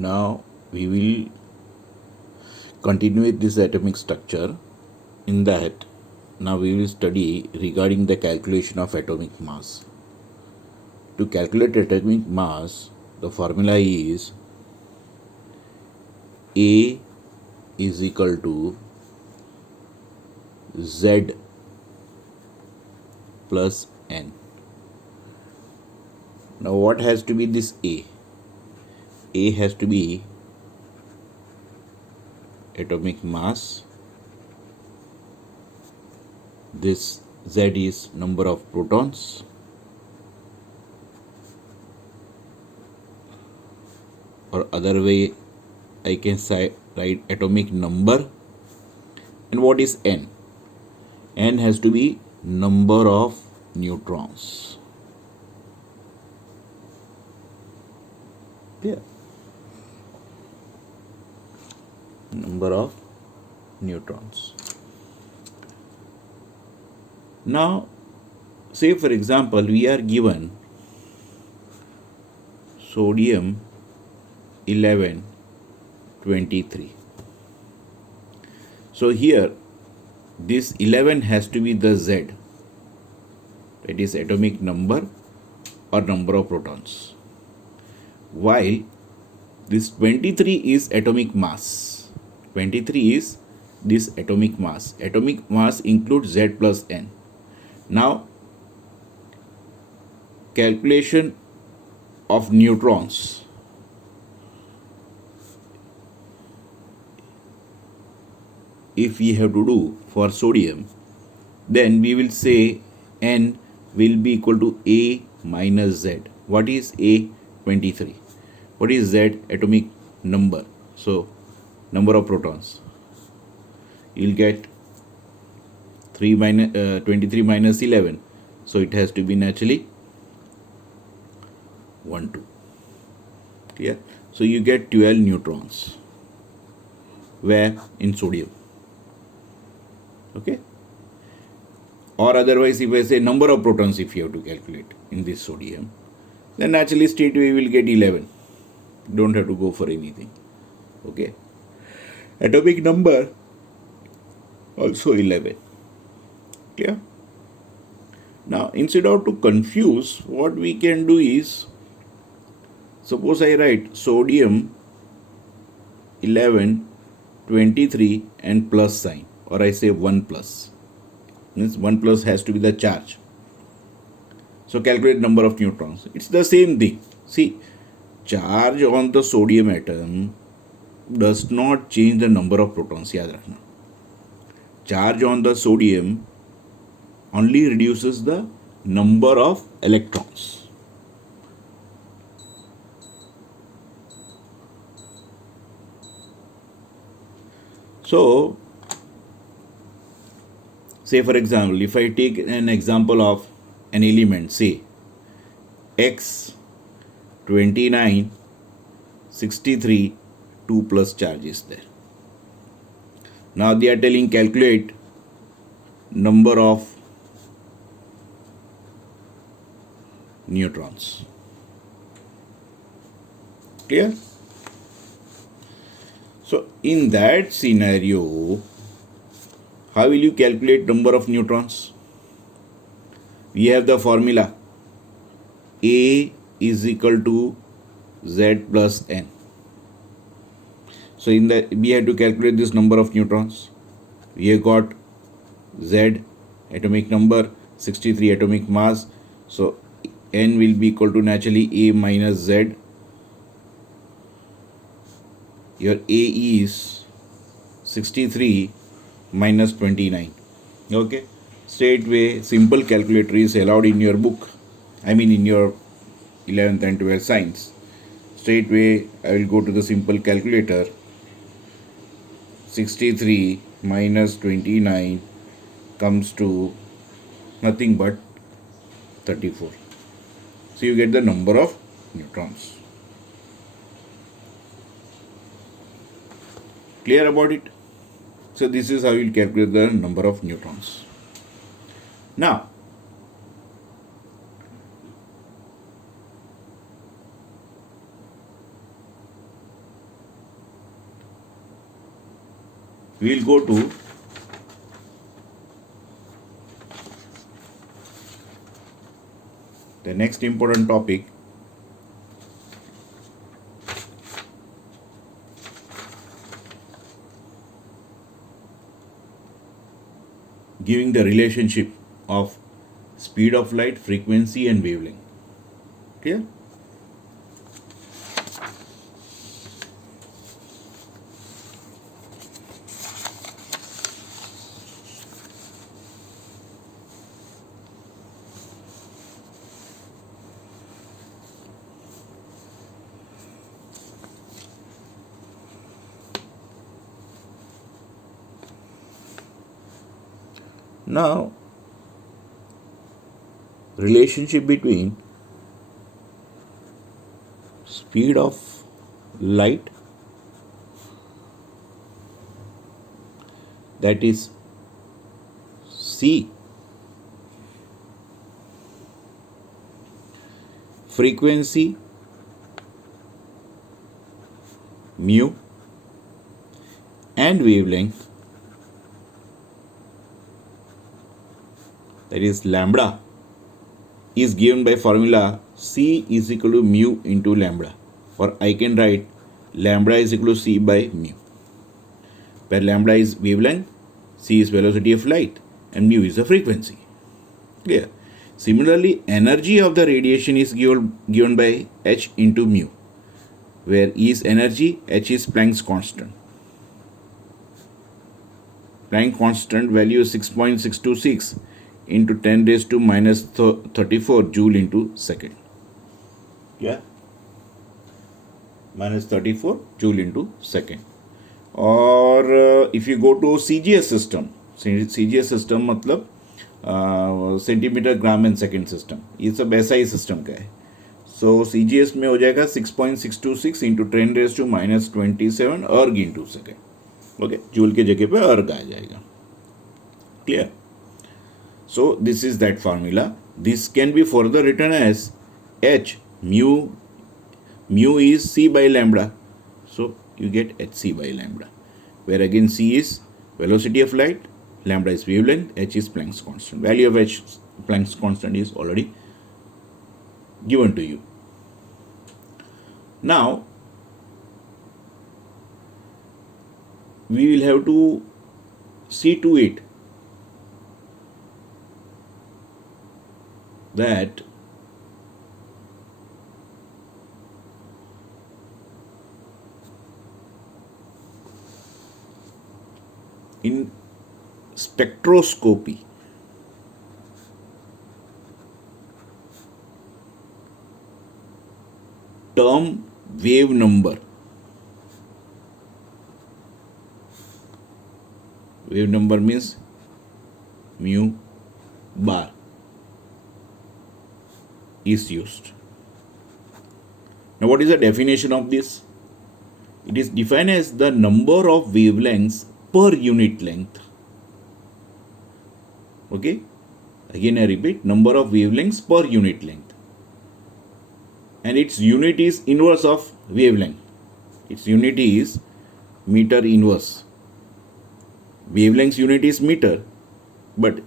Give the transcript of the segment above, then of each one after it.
Now we will continue with this atomic structure. In that, now we will study regarding the calculation of atomic mass. To calculate atomic mass, the formula is A is equal to Z plus N. Now what has to be this A? A has to be atomic mass. This Z is number of protons. Or other way I can say write atomic number. And what is N? N has to be number of neutrons. Yeah. Number of neutrons. Now, say for example, we are given sodium 1123. So here this 11 has to be the Z, that is atomic number or number of protons, while this 23 is atomic mass. 23 is this atomic mass. Atomic mass includes Z plus N. Now calculation of neutrons. If we have to do for sodium, then we will say N will be equal to A minus Z. What is A? 23. What is Z? Atomic number. So number of protons. You will get 23 minus 11. So it has to be naturally 1, 2. Clear? So you get 12 neutrons. Where? In sodium. Okay? Or otherwise, if I say number of protons, if you have to calculate in this sodium, then naturally straight away we will get 11. Don't have to go for anything. Okay? Atomic number also 11. Clear? Now, instead of to confuse, what we can do is, suppose I write sodium 11, 23 and plus sign, or I say 1 plus. Means 1 plus has to be the charge. So calculate number of neutrons. It's the same thing. See, charge on the sodium atom does not change the number of protons. Yaad rakhna. Charge on the sodium only reduces the number of electrons. So, say for example, if I take an example of an element, say X 29, 63, 2 plus charge is there. Now they are telling calculate number of neutrons. Clear? So in that scenario, how will you calculate number of neutrons? We have the formula A is equal to Z plus N. So in that we have to calculate this number of neutrons. We have got Z atomic number, 63 atomic mass. So N will be equal to naturally A minus Z. Your A is 63 minus 29. Okay. Straightway simple calculator is allowed in your book. I mean in your 11th and 12th science. Straightway I will go to the simple calculator. 63 minus 29 comes to nothing but 34. So you get the number of neutrons. Clear about it? So this is how you calculate the number of neutrons. Now, we will go to the next important topic, giving the relationship of speed of light, frequency and wavelength. Clear? Now, relationship between speed of light, that is c, frequency mu, and wavelength, that is lambda, is given by formula C is equal to mu into lambda, or I can write lambda is equal to C by mu, where lambda is wavelength, C is velocity of light, and mu is the frequency. Clear? Similarly, energy of the radiation is given by H into mu, where E is energy, H is Planck's constant. Planck constant value is 6.626 into 10 raised to minus 34 joule into second. Yeah? Minus 34 joule into second. Or if you go to CGS system, CGS system मतलब centimetre gram and second system, ये सब ऐसा ही system का है. सो CGS में हो जाएगा 6.626 into 10 raise to minus 27 अर्ग इंटू सेकेंड. ओके, जूल के जगह पे अर्ग आ जाएगा. Clear? So this is that formula. This can be further written as H mu is C by lambda. So you get HC by lambda, where again C is velocity of light, lambda is wavelength, H is Planck's constant. Value of H, Planck's constant, is already given to you. Now we will have to see to it that in spectroscopy, term wave number means mu bar is used. Now what is the definition of this? It is defined as the number of wavelengths per unit length. Okay, again I repeat, number of wavelengths per unit length, and its unit is inverse of wavelength. Its unit is meter inverse. Wavelengths unit is meter, but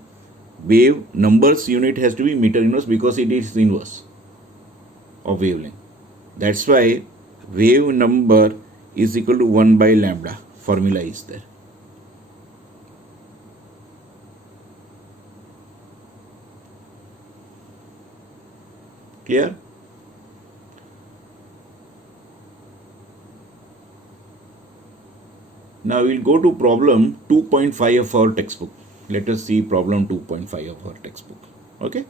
wave numbers unit has to be meter inverse because it is inverse of wavelength. That's why wave number is equal to 1 by lambda. Formula is there. Clear? Now we'll go to problem 2.5 of our textbook. Let us see problem 2.5 of our textbook. Okay.